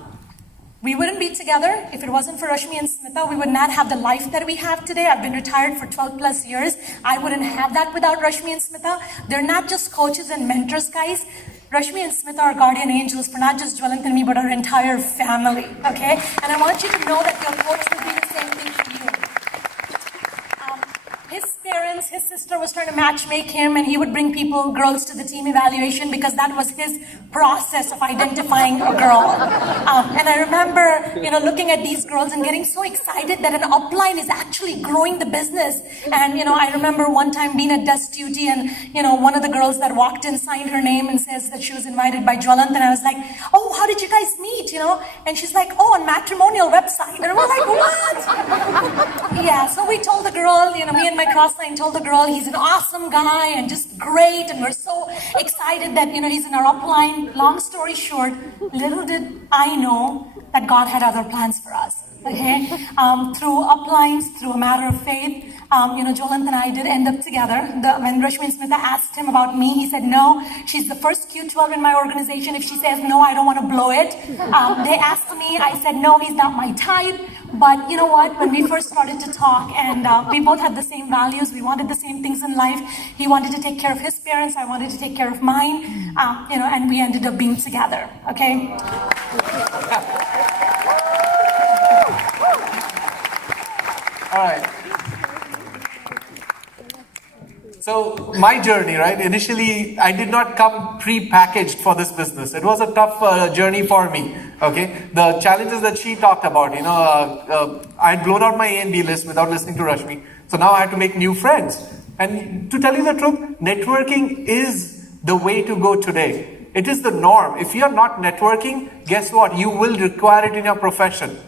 we wouldn't be together. If it wasn't for Rashmi and Smita, we would not have the life that we have today. I've been retired for 12 plus years. I wouldn't have that without Rashmi and Smita. They're not just coaches and mentors, guys. Rashmi and Smita are guardian angels for not just Jwalant and me, but our entire family, okay? And I want you to know that your coach will be the same thing for you. His parents, his sister was trying to matchmake him, and he would bring girls to the team evaluation because that was his process of identifying a girl. And I remember, looking at these girls and getting so excited that an upline is actually growing the business. And, I remember one time being at desk duty, and, one of the girls that walked in signed her name and says that she was invited by Jwalant. And I was like, oh, how did you guys meet, And she's like, oh, on matrimonial website. And we're like, what? Yeah, so we told the girl, me and my crossline told the girl he's an awesome guy and just great, and we're so excited that he's in our upline. Long story short, little did I know that God had other plans for us. Okay, through uplines, through a matter of faith, Jwalant and I did end up together. When Rashmi and Smita asked him about me, he said, no, she's the first Q12 in my organization. If she says no, I don't want to blow it. They asked me, I said, no, he's not my type. But you know what? When we first started to talk, and we both had the same values, we wanted the same things in life. He wanted to take care of his parents, I wanted to take care of mine, and we ended up being together. Okay. All right. So my journey, right? Initially, I did not come pre-packaged for this business. It was a tough journey for me. Okay, the challenges that she talked about. I had blown out my A and B list without listening to Rashmi. So now I had to make new friends. And to tell you the truth, networking is the way to go today. It is the norm. If you are not networking, guess what? You will require it in your profession.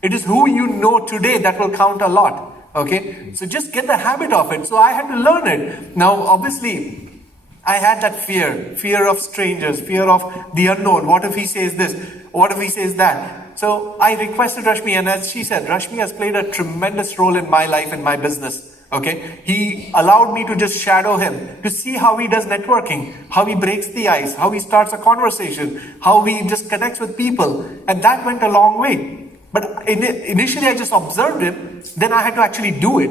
It is who you know today that will count a lot. Okay, so just get the habit of it. So I had to learn it. Now, obviously, I had that fear of strangers, fear of the unknown. What if he says this? What if he says that? So I requested Rashmi, and as she said, Rashmi has played a tremendous role in my life and my business. Okay, he allowed me to just shadow him, to see how he does networking, how he breaks the ice, how he starts a conversation, how he just connects with people, and that went a long way. But initially I just observed him, then I had to actually do it.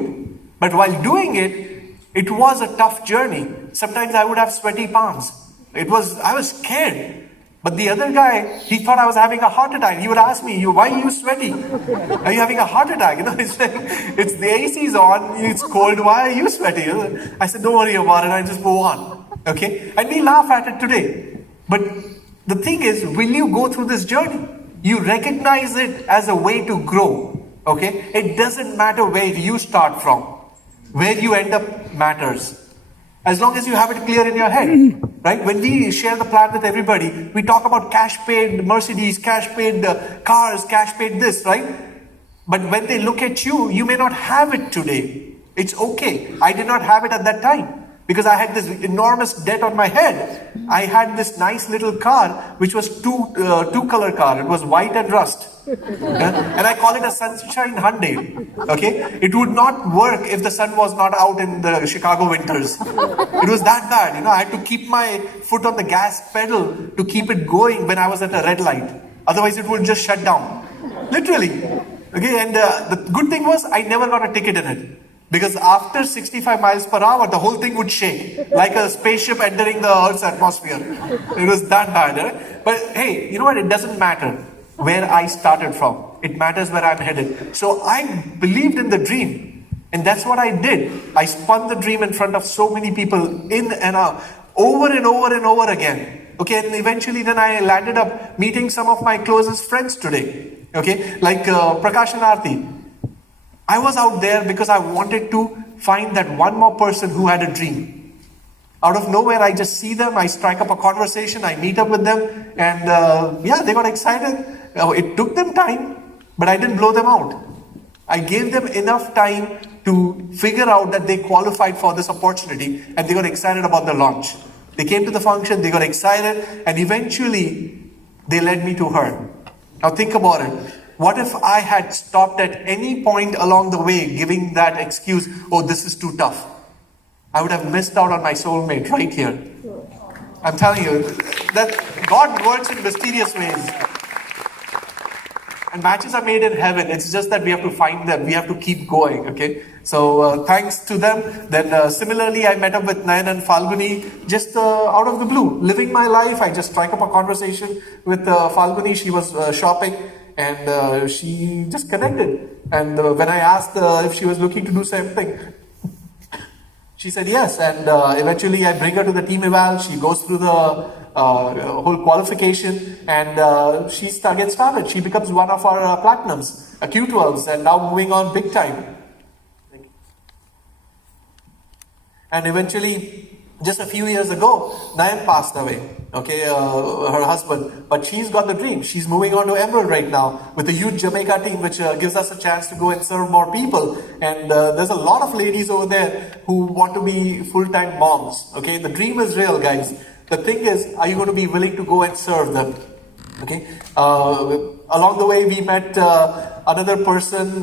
But while doing it, it was a tough journey. Sometimes I would have sweaty palms. I was scared. But the other guy, he thought I was having a heart attack. He would ask me, why are you sweaty? Are you having a heart attack? It's like, it's the AC's on, it's cold, why are you sweaty? I said, don't worry about it, I just move on. Okay? And we laugh at it today. But the thing is, will you go through this journey? You recognize it as a way to grow. Okay? It doesn't matter where you start from. Where you end up matters. As long as you have it clear in your head. Right? When we share the plan with everybody, we talk about cash paid Mercedes, cash paid cars, cash paid this, right? But when they look at you, you may not have it today. It's okay. I did not have it at that time. Because I had this enormous debt on my head. I had this nice little car, which was two-color car. It was white and rust. And I call it a sunshine Hyundai. Okay? It would not work if the sun was not out in the Chicago winters. It was that bad. I had to keep my foot on the gas pedal to keep it going when I was at a red light. Otherwise, it would just shut down. Literally. Okay? And the good thing was, I never got a ticket in it. Because after 65 miles per hour, the whole thing would shake. Like a spaceship entering the Earth's atmosphere. It was that bad. Right? But hey, you know what? It doesn't matter where I started from. It matters where I'm headed. So I believed in the dream. And that's what I did. I spun the dream in front of so many people in and out. Over and over and over again. Okay, and eventually then I landed up meeting some of my closest friends today. Okay, like Prakash and Aarti. I was out there because I wanted to find that one more person who had a dream. Out of nowhere, I just see them, I strike up a conversation, I meet up with them, and they got excited. It took them time, but I didn't blow them out. I gave them enough time to figure out that they qualified for this opportunity, and they got excited about the launch. They came to the function, they got excited, and eventually, they led me to her. Now think about it. What if I had stopped at any point along the way giving that excuse, oh, this is too tough? I would have missed out on my soulmate right here. I'm telling you, that God works in mysterious ways. And matches are made in heaven. It's just that we have to find them. We have to keep going, okay? So thanks to them. Then similarly, I met up with Nayan and Falguni just out of the blue. Living my life, I just strike up a conversation with Falguni. She was shopping. And she just connected. And when I asked if she was looking to do something, she said yes. And eventually I bring her to the team eval. She goes through the whole qualification and she gets started. She becomes one of our platinums, Q12s, and now moving on big time. And eventually, just a few years ago, Nayan passed away, okay, her husband. But she's got the dream. She's moving on to Emerald right now with a huge Jamaica team, which gives us a chance to go and serve more people. And there's a lot of ladies over there who want to be full-time moms, okay. The dream is real, guys. The thing is, are you going to be willing to go and serve them? Okay. Along the way, we met another person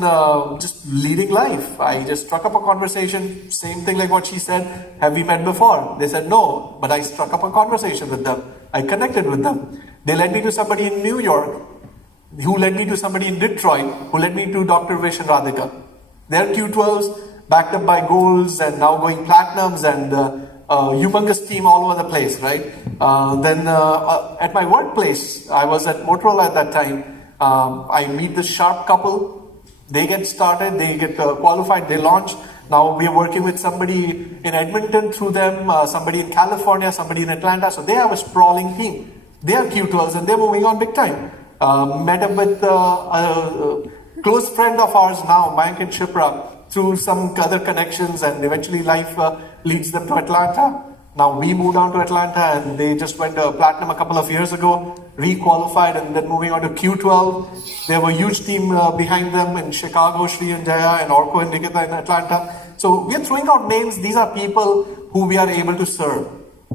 just leading life. I just struck up a conversation, same thing like what she said. Have we met before? They said no, but I struck up a conversation with them. I connected with them. They led me to somebody in New York. who led me to somebody in Detroit, who led me to Dr. Vish and Radhika. They're Q12s, backed up by golds and now going platinums and humongous team all over the place, right? Then at my workplace, I was at Motorola at that time. I meet this sharp couple. They get started, they get qualified, they launch. Now we are working with somebody in Edmonton through them, somebody in California, somebody in Atlanta. So they have a sprawling team. They are Q12s and they're moving on big time. Met up with a close friend of ours now, Mayank and Shipra, through some other connections, and eventually life leads them to Atlanta. Now we moved on to Atlanta and they just went to platinum a couple of years ago, re-qualified and then moving on to Q12. They have a huge team behind them in Chicago, Shri and Jaya and Orko and Nikita in Atlanta. So we are throwing out names. These are people who we are able to serve,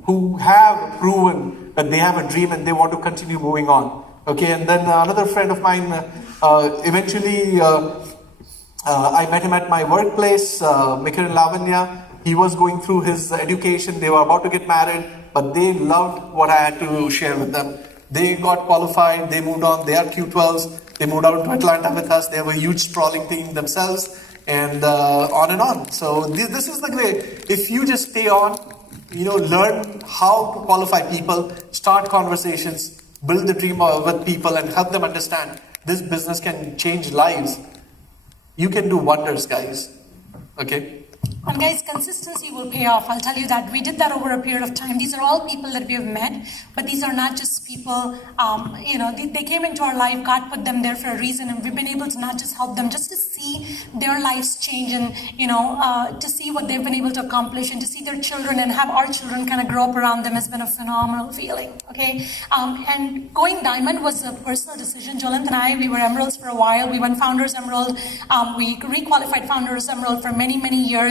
who have proven that they have a dream and they want to continue moving on. Okay, and then another friend of mine, eventually I met him at my workplace, Mikir and Lavanya. He was going through his education. They were about to get married, but they loved what I had to share with them. They got qualified. They moved on. They are Q12s. They moved out to Atlanta with us. They have a huge sprawling team themselves, and on and on. So this is the way. If you just stay on, learn how to qualify people, start conversations, build the dream with people, and help them understand this business can change lives. You can do wonders, guys. Okay? And guys, consistency will pay off. I'll tell you that. We did that over a period of time. These are all people that we have met, but these are not just people, they came into our life. God put them there for a reason, and we've been able to not just help them, just to see their lives change and, to see what they've been able to accomplish and to see their children and have our children kind of grow up around them has been a phenomenal feeling, okay? And going diamond was a personal decision. Jwalant and I, we were emeralds for a while. We went Founders Emerald. We re-qualified Founders Emerald for many, many years.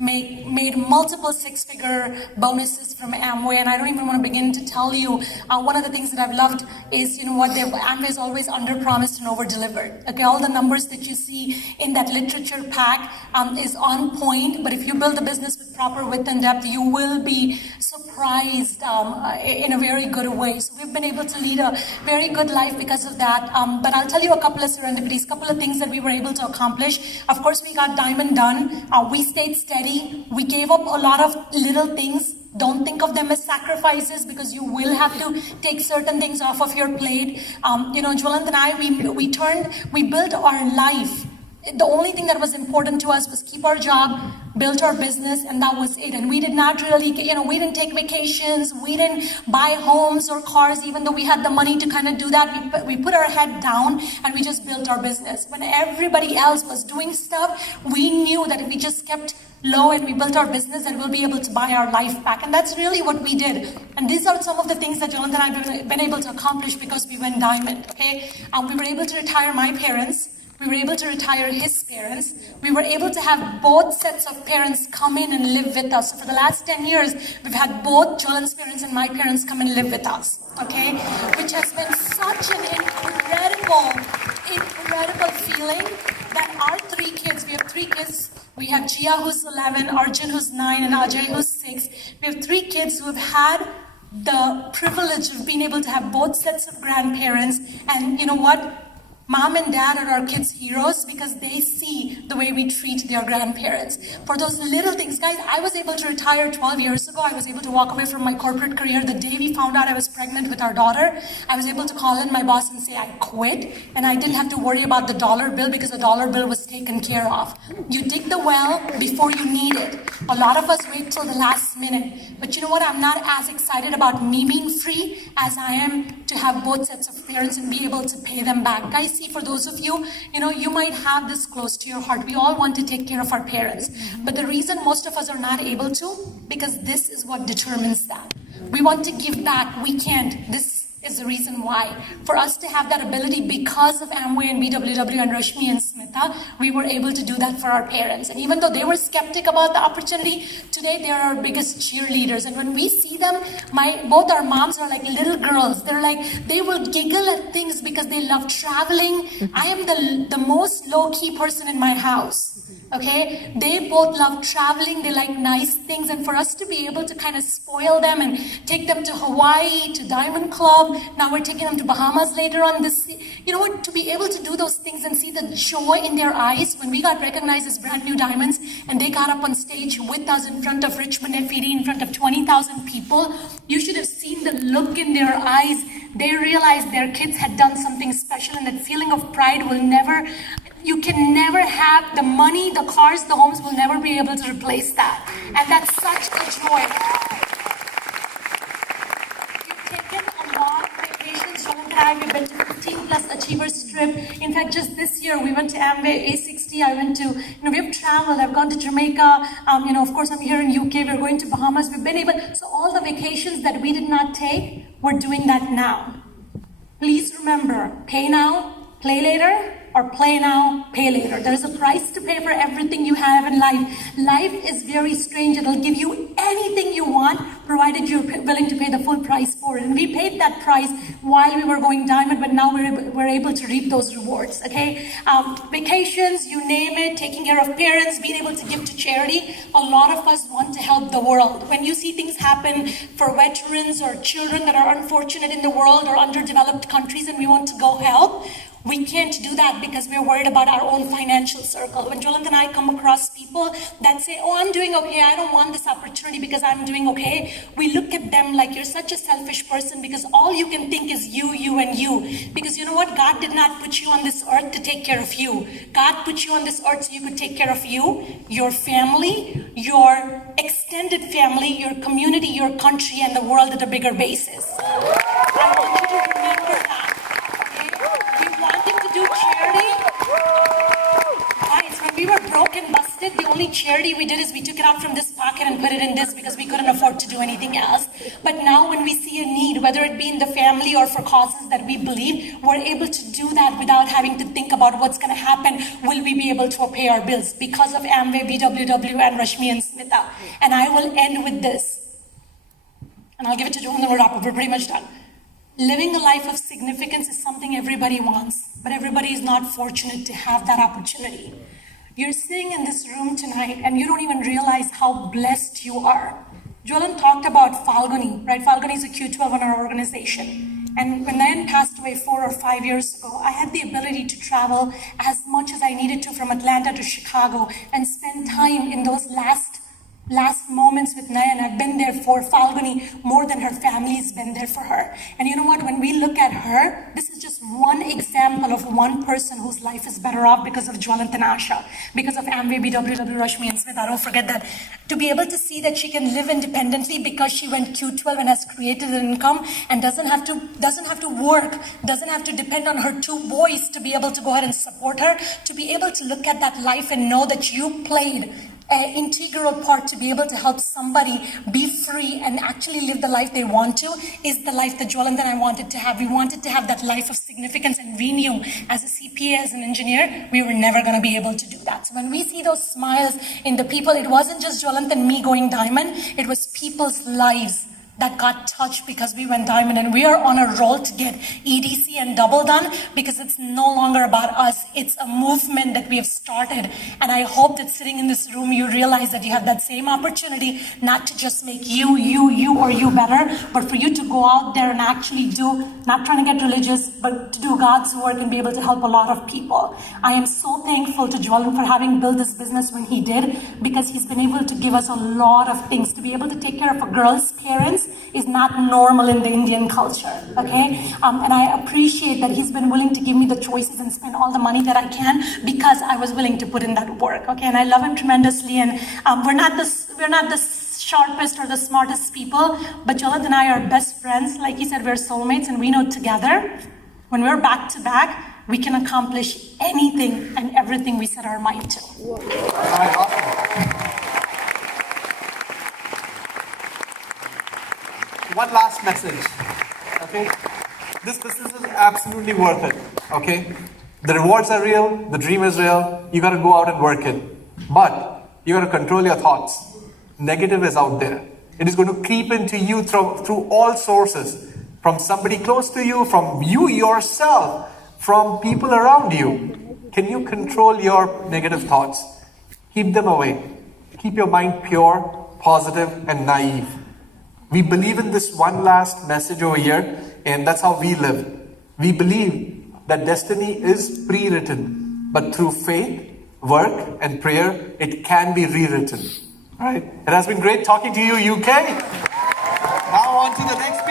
Made multiple six-figure bonuses from Amway, and I don't even want to begin to tell you. One of the things that I've loved is, Amway is always under-promised and over-delivered. Okay, all the numbers that you see in that literature pack is on point, but if you build a business with proper width and depth, you will be surprised in a very good way. So we've been able to lead a very good life because of that. But I'll tell you a couple of serendipities, a couple of things that we were able to accomplish. Of course, we got diamond done. We stayed steady. We gave up a lot of little things. Don't think of them as sacrifices, because you will have to take certain things off of your plate. Jwalant and I, we built our life. The only thing that was important to us was keep our job, built our business, and that was it. And we did not really, we didn't take vacations. We didn't buy homes or cars, even though we had the money to kind of do that. We put our head down and we just built our business. When everybody else was doing stuff, we knew that if we just kept low and we built our business, that we'll be able to buy our life back. And that's really what we did. And these are some of the things that Jwalant and I have been able to accomplish because we went diamond, okay? We were able to retire my parents. We were able to retire his parents. We were able to have both sets of parents come in and live with us. So for the last 10 years, we've had both Jwalant's parents and my parents come and live with us, okay? Which has been such an incredible feeling that our three kids, we have three kids. We have Jia, who's 11, Arjun, who's 9, and Ajay, who's 6. We have three kids who have had the privilege of being able to have both sets of grandparents. And you know what? Mom and dad are our kids' heroes because they see the way we treat their grandparents. For those little things, guys, I was able to retire 12 years ago. I was able to walk away from my corporate career. The day we found out I was pregnant with our daughter, I was able to call in my boss and say I quit, and I didn't have to worry about the dollar bill because the dollar bill was taken care of. You dig the well before you need it. A lot of us wait till the last minute. But you know what? I'm not as excited about me being free as I am to have both sets of parents and be able to pay them back. Guys, see, for those of you, you might have this close to your heart. We all want to take care of our parents. But the reason most of us are not able to, because this is what determines that. We want to give back. We can't. This is the reason why. For us to have that ability because of Amway and BWW and Rashmi and Smita, we were able to do that for our parents. And even though they were skeptic about the opportunity, today they are our biggest cheerleaders. And when we see them, both our moms are like little girls. They will giggle at things because they love traveling. I am the most low-key person in my house. Okay, they both love traveling, they like nice things, and for us to be able to kind of spoil them and take them to Hawaii, to Diamond Club, now we're taking them to Bahamas later on this, you know what, to be able to do those things and see the joy in their eyes when we got recognized as brand new diamonds and they got up on stage with us in front of Richmond FED, in front of 20,000 people, you should have seen the look in their eyes. They realized their kids had done something special, and that feeling of pride will never, you can never have the money, the cars, the homes will never be able to replace that. And that's such a joy. We've taken a lot of vacations. Jwalant and I, we've been to 15 plus Achievers trip. In fact, just this year, we went to Amway A60. I went to, we've traveled. I've gone to Jamaica. Of course, I'm here in UK. We're going to Bahamas. We've been able, so all the vacations that we did not take, we're doing that now. Please remember, pay now, play later, or play now, pay later. There's a price to pay for everything you have in life. Life is very strange. It'll give you anything you want, provided you're willing to pay the full price for it. And we paid that price while we were going diamond, but now we're able to reap those rewards, okay? Vacations, you name it, taking care of parents, being able to give to charity. A lot of us want to help the world. When you see things happen for veterans or children that are unfortunate in the world or underdeveloped countries and we want to go help, we can't do that because we're worried about our own financial circle. When Jwalant and I come across people that say, oh, I'm doing okay, I don't want this opportunity because I'm doing okay, we look at them like you're such a selfish person because all you can think is you, you, and you. Because you know what? God did not put you on this earth to take care of you. God put you on this earth so you could take care of you, your family, your extended family, your community, your country, and the world at a bigger basis. I want you to remember that. To do charity. Guys, when we were broke and busted, the only charity we did is we took it out from this pocket and put it in this because we couldn't afford to do anything else. But now when we see a need, whether it be in the family or for causes that we believe, we're able to do that without having to think about what's going to happen. Will we be able to pay our bills? Because of Amway, BWW, and Rashmi and Smita. And I will end with this. And I'll give it to Johan and then we'll wrap up. We're pretty much done. Living a life of significance is something everybody wants, but everybody is not fortunate to have that opportunity. You're sitting in this room tonight and you don't even realize how blessed you are. Jwalant talked about Falguni, right? Falguni is a Q12 in our organization. And when Nayan passed away 4 or 5 years ago, I had the ability to travel as much as I needed to from Atlanta to Chicago and spend time in those last moments with Nayan. I've been there for Falguni more than her family's been there for her. And you know what? When we look at her, this is just one example of one person whose life is better off because of Jwalant and Asha, because of Amway, BWW, Rashmi, and Smita. Don't forget that. To be able to see that she can live independently because she went Q12 and has created an income and doesn't have to work, doesn't have to depend on her 2 boys to be able to go ahead and support her. To be able to look at that life and know that you played an integral part to be able to help somebody be free and actually live the life they want to is the life that Jwalant and I wanted to have. We wanted to have that life of significance, and we knew as a CPA, as an engineer, we were never going to be able to do that. So when we see those smiles in the people, it wasn't just Jwalant and me going diamond, it was people's lives that got touched because we went diamond, and we are on a roll to get EDC and double done because it's no longer about us. It's a movement that we have started, and I hope that sitting in this room you realize that you have that same opportunity, not to just make you better, but for you to go out there and actually do, not trying to get religious, but to do God's work and be able to help a lot of people. I am so thankful to Jwalant for having built this business when he did, because he's been able to give us a lot of things. To be able to take care of a girl's parents is not normal in the Indian culture, okay? And I appreciate that he's been willing to give me the choices and spend all the money that I can because I was willing to put in that work, okay? And I love him tremendously, and we're not the sharpest or the smartest people, but Jwalant and I are best friends. Like he said, we're soulmates, and we know together, when we're back to back, we can accomplish anything and everything we set our mind to. One last message, okay? This business is absolutely worth it, okay? The rewards are real, the dream is real, you gotta go out and work it. But you gotta control your thoughts. Negative is out there. It is going to creep into you through all sources. From somebody close to you, from you yourself, from people around you. Can you control your negative thoughts? Keep them away. Keep your mind pure, positive, and naive. We believe in this one last message over here, and that's how we live. We believe that destiny is pre-written, but through faith, work, and prayer, it can be rewritten. All right? It has been great talking to you, UK. Now on to the next